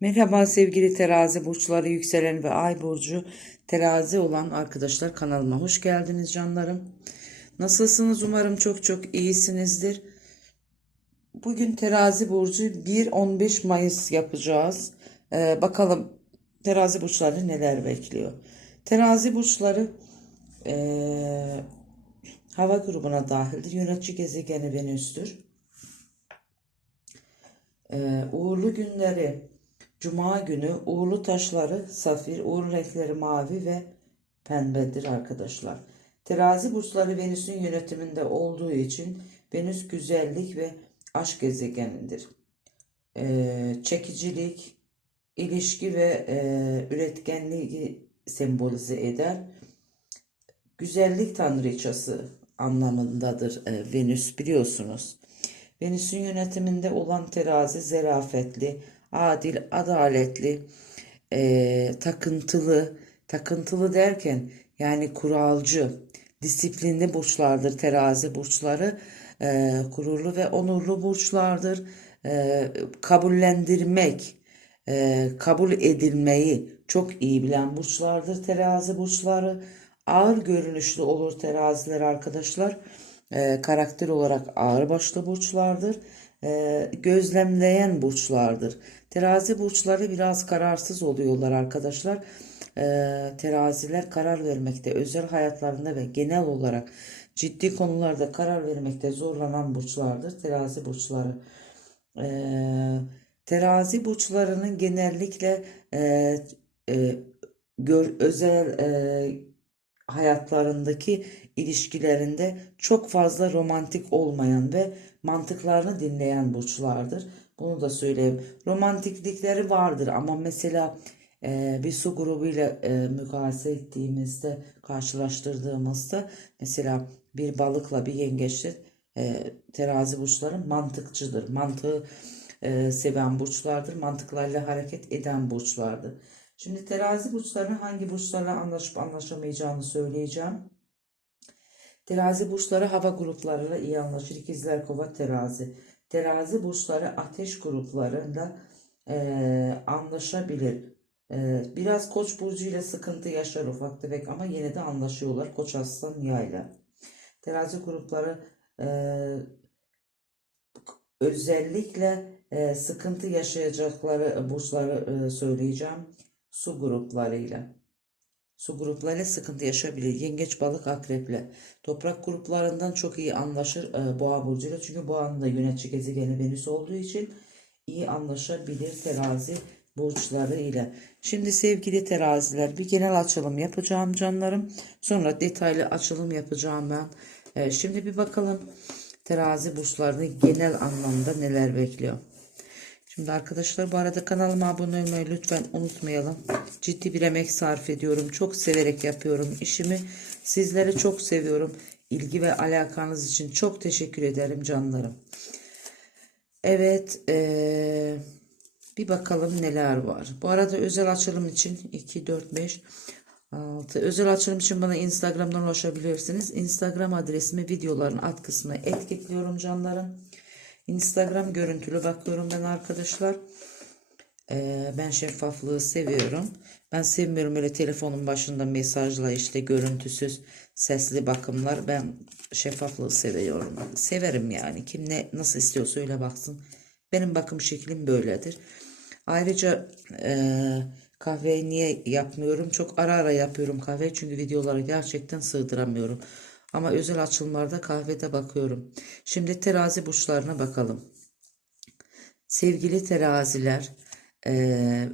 Merhaba sevgili terazi burçları yükselen ve ay burcu terazi olan arkadaşlar kanalıma hoş geldiniz canlarım. Nasılsınız umarım çok çok iyisinizdir. Bugün terazi burcu 1-15 Mayıs yapacağız. Ee, bakalım terazi burçları neler bekliyor. Terazi burçları ee, hava grubuna dahildir. Yönetici gezegeni Venüs'tür. Ee, uğurlu günleri Cuma günü uğurlu taşları safir, uğurlu renkleri mavi ve pembedir arkadaşlar. Terazi burçları Venüs'ün yönetiminde olduğu için Venüs güzellik ve aşk gezegenidir. Ee, çekicilik, ilişki ve e, üretkenliği sembolize eder. Güzellik tanrıçası anlamındadır e, Venüs biliyorsunuz. Venüs'ün yönetiminde olan terazi zerafetli, adil, adaletli, e, takıntılı, takıntılı derken yani kuralcı, disiplinli burçlardır terazi burçları, e, gururlu ve onurlu burçlardır. E, kabullendirmek, e, kabul edilmeyi çok iyi bilen burçlardır terazi burçları. Ağır görünüşlü olur teraziler arkadaşlar. E, karakter olarak ağır başlı burçlardır. E, gözlemleyen burçlardır. Terazi burçları biraz kararsız oluyorlar arkadaşlar. E, teraziler karar vermekte, özel hayatlarında ve genel olarak ciddi konularda karar vermekte zorlanan burçlardır terazi burçları. E, terazi burçlarının genellikle e, e, gör, özel e, hayatlarındaki ilişkilerinde çok fazla romantik olmayan ve mantıklarını dinleyen burçlardır. Bunu da söyleyeyim. Romantiklikleri vardır ama mesela e, bir su grubuyla e, mukayese ettiğimizde, karşılaştırdığımızda mesela bir balıkla bir yengeçtir. E, terazi burçları mantıkçıdır. Mantığı e, seven burçlardır. Mantıklarla hareket eden burçlardır. Şimdi terazi burçlarının hangi burçlarla anlaşıp anlaşamayacağını söyleyeceğim. Terazi burçları hava gruplarıyla iyi anlaşır. İkizler, kova, terazi. Terazi burçları ateş gruplarında e, anlaşabilir. E, biraz koç burcu ile sıkıntı yaşar ufak tefek ama yine de anlaşıyorlar. Koç aslan yayla. Terazi grupları e, özellikle e, sıkıntı yaşayacakları burçları e, söyleyeceğim. Su gruplarıyla. Su gruplarıyla sıkıntı yaşayabilir. Yengeç, balık, akreple. Toprak gruplarından çok iyi anlaşır e, boğa burcuyla. Çünkü boğanın da yönetici gezegeni Venüs olduğu için iyi anlaşabilir terazi burçları ile. Şimdi sevgili teraziler bir genel açılım yapacağım canlarım. Sonra detaylı açılım yapacağım ben. E, şimdi bir bakalım terazi burçlarını genel anlamda neler bekliyor. Şimdi arkadaşlar bu arada kanalıma abone olmayı lütfen unutmayalım. Ciddi bir emek sarf ediyorum. Çok severek yapıyorum işimi. Sizleri çok seviyorum. İlgi ve alakanız için çok teşekkür ederim canlarım. Evet. Ee, bir bakalım neler var. Bu arada özel açılım için 2, 4, 5, 6. Özel açılım için bana Instagram'dan ulaşabilirsiniz. Instagram adresimi videoların alt kısmına etiketliyorum canlarım. Instagram görüntülü bakıyorum ben arkadaşlar. Ee, ben şeffaflığı seviyorum. Ben sevmiyorum öyle telefonun başında mesajla işte görüntüsüz sesli bakımlar. Ben şeffaflığı seviyorum. Severim yani. Kim ne nasıl istiyorsa öyle baksın. Benim bakım şeklim böyledir. Ayrıca e, kahveyi niye yapmıyorum? Çok ara ara yapıyorum kahve çünkü videoları gerçekten sığdıramıyorum. Ama özel açılımlarda kahvede bakıyorum. Şimdi terazi burçlarına bakalım. Sevgili teraziler, e,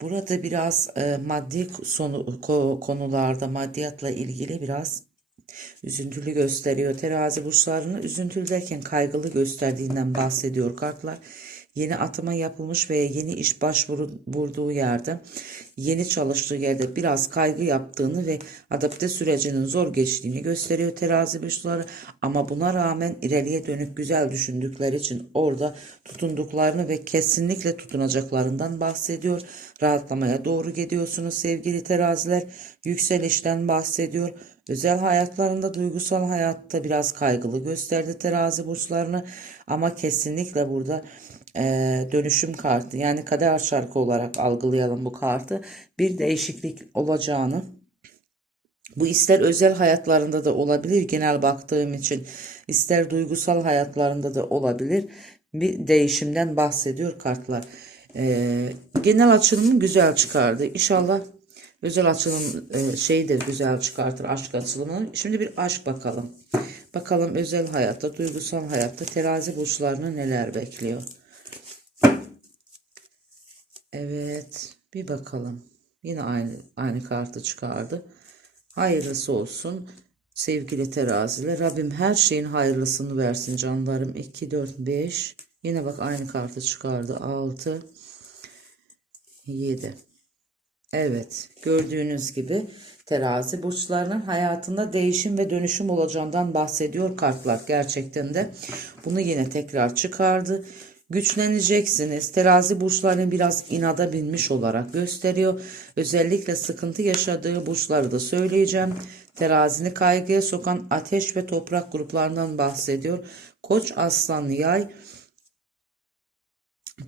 burada biraz e, maddi sonu, ko, konularda maddiyatla ilgili biraz üzüntülü gösteriyor. Terazi burçlarını üzüntülü derken kaygılı gösterdiğinden bahsediyor kartlar yeni atama yapılmış veya yeni iş başvurduğu yerde, yeni çalıştığı yerde biraz kaygı yaptığını ve adapte sürecinin zor geçtiğini gösteriyor terazi burçları. Ama buna rağmen ileriye dönük güzel düşündükleri için orada tutunduklarını ve kesinlikle tutunacaklarından bahsediyor. Rahatlamaya doğru gidiyorsunuz sevgili teraziler. Yükselişten bahsediyor. Özel hayatlarında duygusal hayatta biraz kaygılı gösterdi terazi burçlarını ama kesinlikle burada e, dönüşüm kartı yani kader çarkı olarak algılayalım bu kartı. Bir değişiklik olacağını bu ister özel hayatlarında da olabilir genel baktığım için ister duygusal hayatlarında da olabilir bir değişimden bahsediyor kartlar. Ee, genel açılımı güzel çıkardı. İnşallah özel açılım e, şeyi de güzel çıkartır aşk açılımını. Şimdi bir aşk bakalım. Bakalım özel hayatta, duygusal hayatta terazi burçlarını neler bekliyor. Evet, bir bakalım. Yine aynı aynı kartı çıkardı. Hayırlısı olsun sevgili teraziler. Rabbim her şeyin hayırlısını versin canlarım. 2, 4, 5. Yine bak aynı kartı çıkardı. 6, 7. Evet gördüğünüz gibi terazi burçlarının hayatında değişim ve dönüşüm olacağından bahsediyor kartlar. Gerçekten de bunu yine tekrar çıkardı. Güçleneceksiniz. Terazi burçlarını biraz inada binmiş olarak gösteriyor. Özellikle sıkıntı yaşadığı burçları da söyleyeceğim. Terazini kaygıya sokan ateş ve toprak gruplarından bahsediyor. Koç, aslan, yay,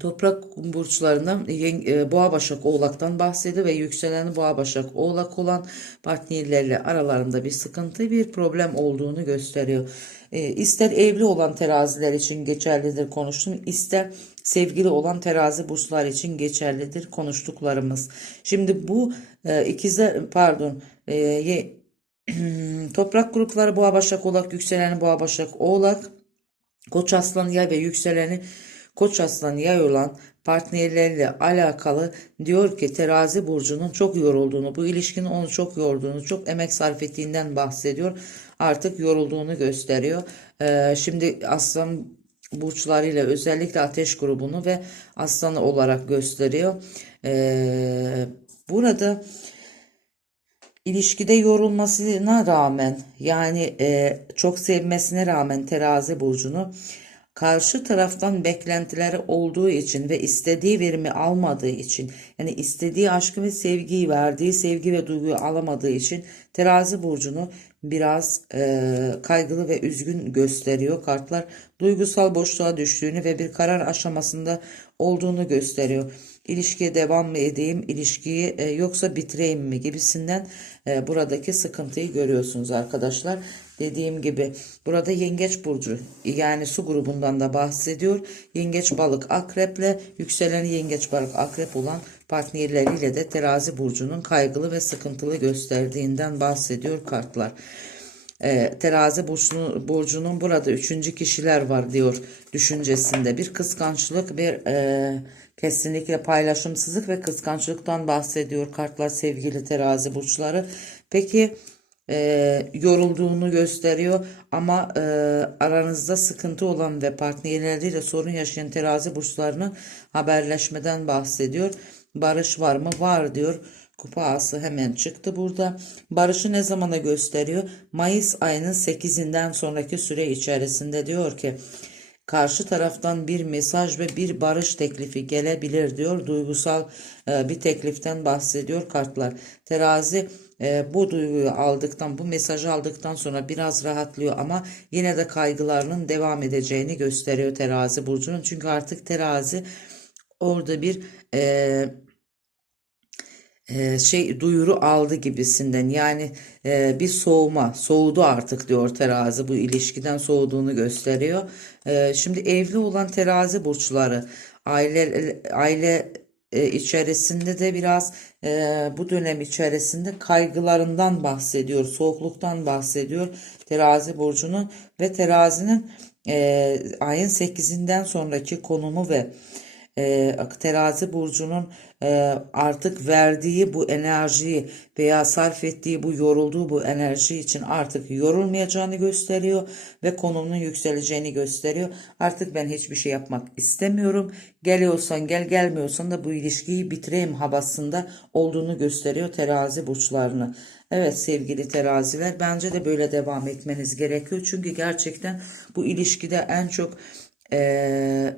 Toprak burçlarından e, Boğa Başak Oğlak'tan bahsediyor ve yükseleni Boğa Başak Oğlak olan partnerlerle aralarında bir sıkıntı bir problem olduğunu gösteriyor. E, ister evli olan teraziler için geçerlidir konuştum ister sevgili olan terazi burçlar için geçerlidir konuştuklarımız. Şimdi bu e, ikizler pardon e, toprak grupları Boğa Başak Oğlak yükseleni Boğa Başak Oğlak Koç Aslan Yay ve yükseleni Koç aslan yay olan partnerleriyle alakalı diyor ki terazi burcunun çok yorulduğunu, bu ilişkinin onu çok yorduğunu, çok emek sarf ettiğinden bahsediyor. Artık yorulduğunu gösteriyor. Ee, şimdi aslan burçlarıyla özellikle ateş grubunu ve aslanı olarak gösteriyor. Ee, burada ilişkide yorulmasına rağmen yani e, çok sevmesine rağmen terazi burcunu karşı taraftan beklentileri olduğu için ve istediği verimi almadığı için yani istediği aşkı ve sevgiyi verdiği sevgi ve duyguyu alamadığı için terazi burcunu biraz e, kaygılı ve üzgün gösteriyor. Kartlar duygusal boşluğa düştüğünü ve bir karar aşamasında olduğunu gösteriyor. İlişkiye devam mı edeyim ilişkiyi e, yoksa bitireyim mi gibisinden e, buradaki sıkıntıyı görüyorsunuz arkadaşlar Dediğim gibi burada yengeç burcu yani su grubundan da bahsediyor. Yengeç balık akreple yükseleni yengeç balık akrep olan partnerleriyle de terazi burcunun kaygılı ve sıkıntılı gösterdiğinden bahsediyor kartlar. E, terazi burcunun, burcunun burada üçüncü kişiler var diyor düşüncesinde. Bir kıskançlık bir e, kesinlikle paylaşımsızlık ve kıskançlıktan bahsediyor kartlar sevgili terazi burçları. Peki e, yorulduğunu gösteriyor ama e, aranızda sıkıntı olan ve partnerleriyle sorun yaşayan terazi burçlarını haberleşmeden bahsediyor. Barış var mı? Var diyor. Kupa ası hemen çıktı burada. Barışı ne zamana gösteriyor? Mayıs ayının 8'inden sonraki süre içerisinde diyor ki karşı taraftan bir mesaj ve bir barış teklifi gelebilir diyor. Duygusal e, bir tekliften bahsediyor kartlar. Terazi e, bu duyguyu aldıktan, bu mesajı aldıktan sonra biraz rahatlıyor ama yine de kaygılarının devam edeceğini gösteriyor terazi burcunun. Çünkü artık terazi orada bir e, e, şey duyuru aldı gibisinden yani e, bir soğuma soğudu artık diyor terazi bu ilişkiden soğuduğunu gösteriyor. E, şimdi evli olan terazi burçları aile aile e, içerisinde de biraz e, bu dönem içerisinde kaygılarından bahsediyor, soğukluktan bahsediyor terazi burcunun ve terazinin e, ayın 8'inden sonraki konumu ve e, terazi burcunun e, artık verdiği bu enerjiyi veya sarf ettiği bu yorulduğu bu enerji için artık yorulmayacağını gösteriyor ve konumunun yükseleceğini gösteriyor. Artık ben hiçbir şey yapmak istemiyorum. Geliyorsan gel gelmiyorsan da bu ilişkiyi bitireyim havasında olduğunu gösteriyor terazi burçlarını. Evet sevgili teraziler bence de böyle devam etmeniz gerekiyor. Çünkü gerçekten bu ilişkide en çok e,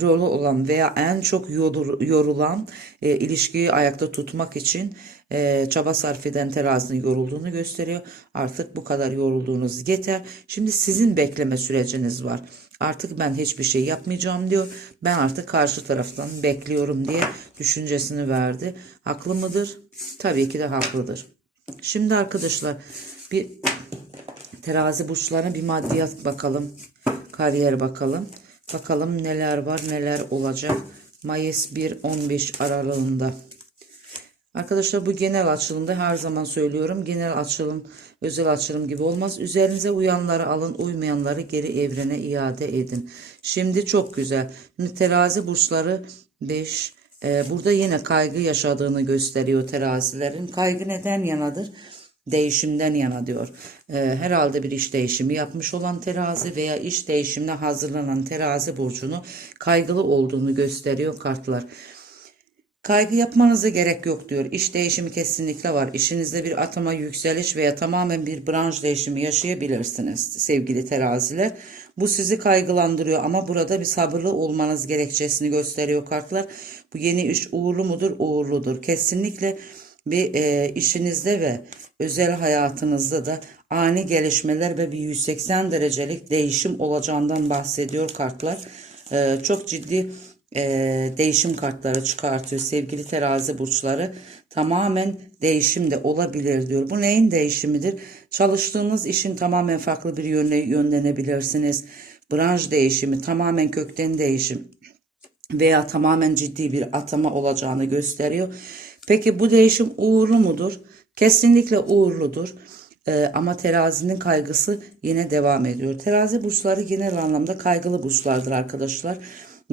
rolü olan veya en çok yorul- yorulan e, ilişkiyi ayakta tutmak için e, çaba sarf eden terazinin yorulduğunu gösteriyor. Artık bu kadar yorulduğunuz yeter. Şimdi sizin bekleme süreciniz var. Artık ben hiçbir şey yapmayacağım diyor. Ben artık karşı taraftan bekliyorum diye düşüncesini verdi. Haklı mıdır? Tabii ki de haklıdır. Şimdi arkadaşlar bir terazi burçlarına bir maddiyat bakalım. Kariyer bakalım. Bakalım neler var neler olacak. Mayıs 1-15 aralığında. Arkadaşlar bu genel açılımda her zaman söylüyorum. Genel açılım özel açılım gibi olmaz. Üzerinize uyanları alın, uymayanları geri evrene iade edin. Şimdi çok güzel. Şimdi terazi burçları 5. burada yine kaygı yaşadığını gösteriyor terazilerin. Kaygı neden yanadır? Değişimden yana diyor. Ee, herhalde bir iş değişimi yapmış olan terazi veya iş değişimine hazırlanan terazi burcunu kaygılı olduğunu gösteriyor kartlar. Kaygı yapmanıza gerek yok diyor. İş değişimi kesinlikle var. İşinizde bir atama, yükseliş veya tamamen bir branş değişimi yaşayabilirsiniz sevgili teraziler. Bu sizi kaygılandırıyor ama burada bir sabırlı olmanız gerekçesini gösteriyor kartlar. Bu yeni iş uğurlu mudur? Uğurludur. Kesinlikle bir e, işinizde ve özel hayatınızda da ani gelişmeler ve bir 180 derecelik değişim olacağından bahsediyor kartlar. E, çok ciddi e, değişim kartları çıkartıyor sevgili terazi burçları. Tamamen değişim de olabilir diyor. Bu neyin değişimidir? Çalıştığınız işin tamamen farklı bir yöne yönlenebilirsiniz. Branş değişimi, tamamen kökten değişim veya tamamen ciddi bir atama olacağını gösteriyor. Peki bu değişim uğurlu mudur? Kesinlikle uğurludur. Ee, ama terazinin kaygısı yine devam ediyor. Terazi burçları genel anlamda kaygılı burçlardır arkadaşlar.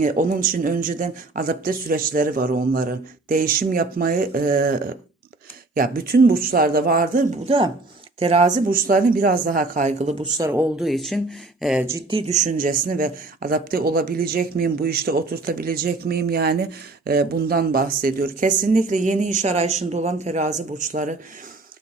Ee, onun için önceden adapte süreçleri var onların. Değişim yapmayı e, ya bütün burçlarda vardır. Bu da terazi burçlarının biraz daha kaygılı burçlar olduğu için e, ciddi düşüncesini ve adapte olabilecek miyim, bu işte oturtabilecek miyim yani e, bundan bahsediyor. Kesinlikle yeni iş arayışında olan terazi burçları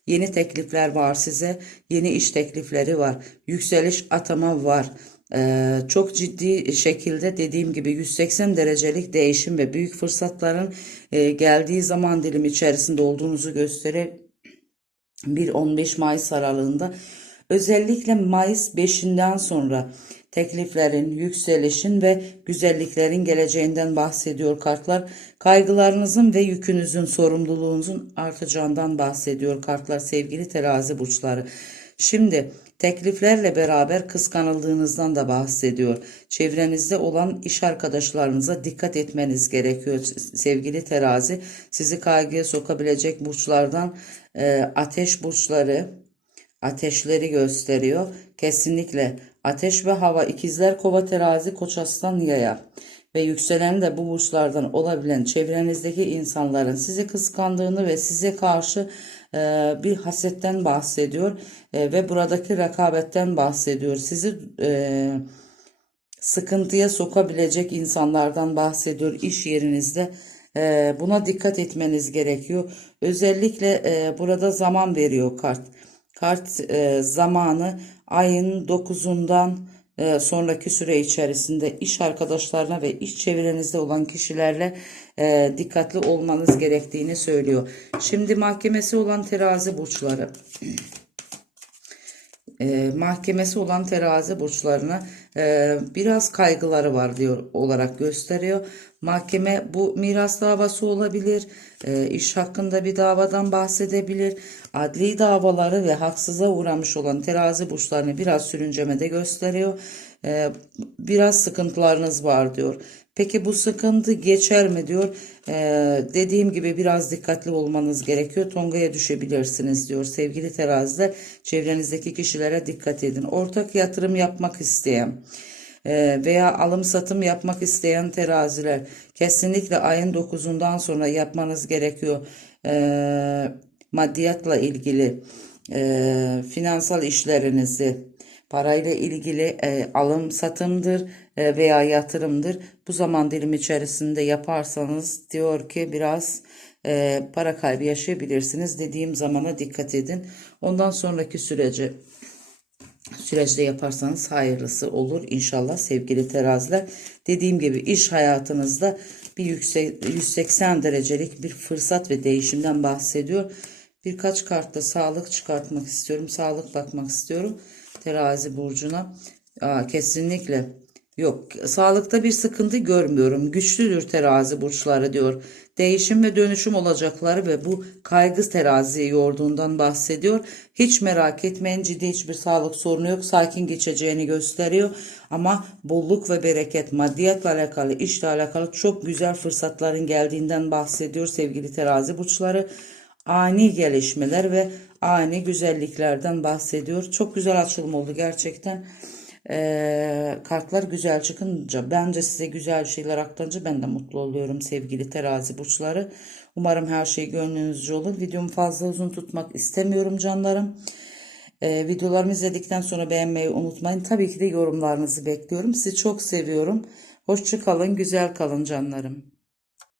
Yeni teklifler var size. Yeni iş teklifleri var. Yükseliş atama var. Ee, çok ciddi şekilde dediğim gibi 180 derecelik değişim ve büyük fırsatların e, geldiği zaman dilimi içerisinde olduğunuzu gösterir. 1-15 Mayıs aralığında özellikle Mayıs 5'inden sonra tekliflerin, yükselişin ve güzelliklerin geleceğinden bahsediyor kartlar. Kaygılarınızın ve yükünüzün, sorumluluğunuzun artacağından bahsediyor kartlar sevgili terazi burçları. Şimdi tekliflerle beraber kıskanıldığınızdan da bahsediyor. Çevrenizde olan iş arkadaşlarınıza dikkat etmeniz gerekiyor sevgili terazi. Sizi kaygıya sokabilecek burçlardan e, ateş burçları, ateşleri gösteriyor. Kesinlikle ateş ve hava ikizler kova terazi koç aslan yaya ve yükselen de bu burçlardan olabilen çevrenizdeki insanların sizi kıskandığını ve size karşı e, bir hasetten bahsediyor e, ve buradaki rekabetten bahsediyor. Sizi e, sıkıntıya sokabilecek insanlardan bahsediyor iş yerinizde. Buna dikkat etmeniz gerekiyor. Özellikle burada zaman veriyor kart. Kart zamanı ayın 9'undan e, sonraki süre içerisinde iş arkadaşlarına ve iş çevrenizde olan kişilerle e, dikkatli olmanız gerektiğini söylüyor. Şimdi mahkemesi olan terazi burçları. E, mahkemesi olan terazi burçlarına e, biraz kaygıları var diyor olarak gösteriyor. Mahkeme bu miras davası olabilir, e, iş hakkında bir davadan bahsedebilir. Adli davaları ve haksıza uğramış olan terazi burçlarını biraz sürüncemede gösteriyor. E, biraz sıkıntılarınız var diyor. Peki bu sıkıntı geçer mi diyor. Ee, dediğim gibi biraz dikkatli olmanız gerekiyor. Tongaya düşebilirsiniz diyor. Sevgili teraziler çevrenizdeki kişilere dikkat edin. Ortak yatırım yapmak isteyen e, veya alım satım yapmak isteyen teraziler kesinlikle ayın 9'undan sonra yapmanız gerekiyor. Ee, maddiyatla ilgili e, finansal işlerinizi parayla ilgili e, alım satımdır e, veya yatırımdır. Bu zaman dilimi içerisinde yaparsanız diyor ki biraz e, para kaybı yaşayabilirsiniz. Dediğim zamana dikkat edin. Ondan sonraki süreci süreçte yaparsanız hayırlısı olur inşallah sevgili teraziler. Dediğim gibi iş hayatınızda bir yüksek, 180 derecelik bir fırsat ve değişimden bahsediyor. Birkaç kartta sağlık çıkartmak istiyorum. Sağlık bakmak istiyorum. Terazi burcuna. Aa, kesinlikle yok. Sağlıkta bir sıkıntı görmüyorum. Güçlüdür terazi burçları diyor. Değişim ve dönüşüm olacakları ve bu kaygı teraziyi yorduğundan bahsediyor. Hiç merak etmeyin ciddi hiçbir sağlık sorunu yok. Sakin geçeceğini gösteriyor. Ama bolluk ve bereket maddiyatla alakalı, işle alakalı çok güzel fırsatların geldiğinden bahsediyor sevgili terazi burçları ani gelişmeler ve ani güzelliklerden bahsediyor. Çok güzel açılım oldu gerçekten. Ee, kartlar güzel çıkınca bence size güzel şeyler aktarınca ben de mutlu oluyorum sevgili terazi burçları. Umarım her şey gönlünüzce olur. Videomu fazla uzun tutmak istemiyorum canlarım. Ee, videolarımı izledikten sonra beğenmeyi unutmayın. Tabii ki de yorumlarınızı bekliyorum. Sizi çok seviyorum. Hoşça kalın, güzel kalın canlarım.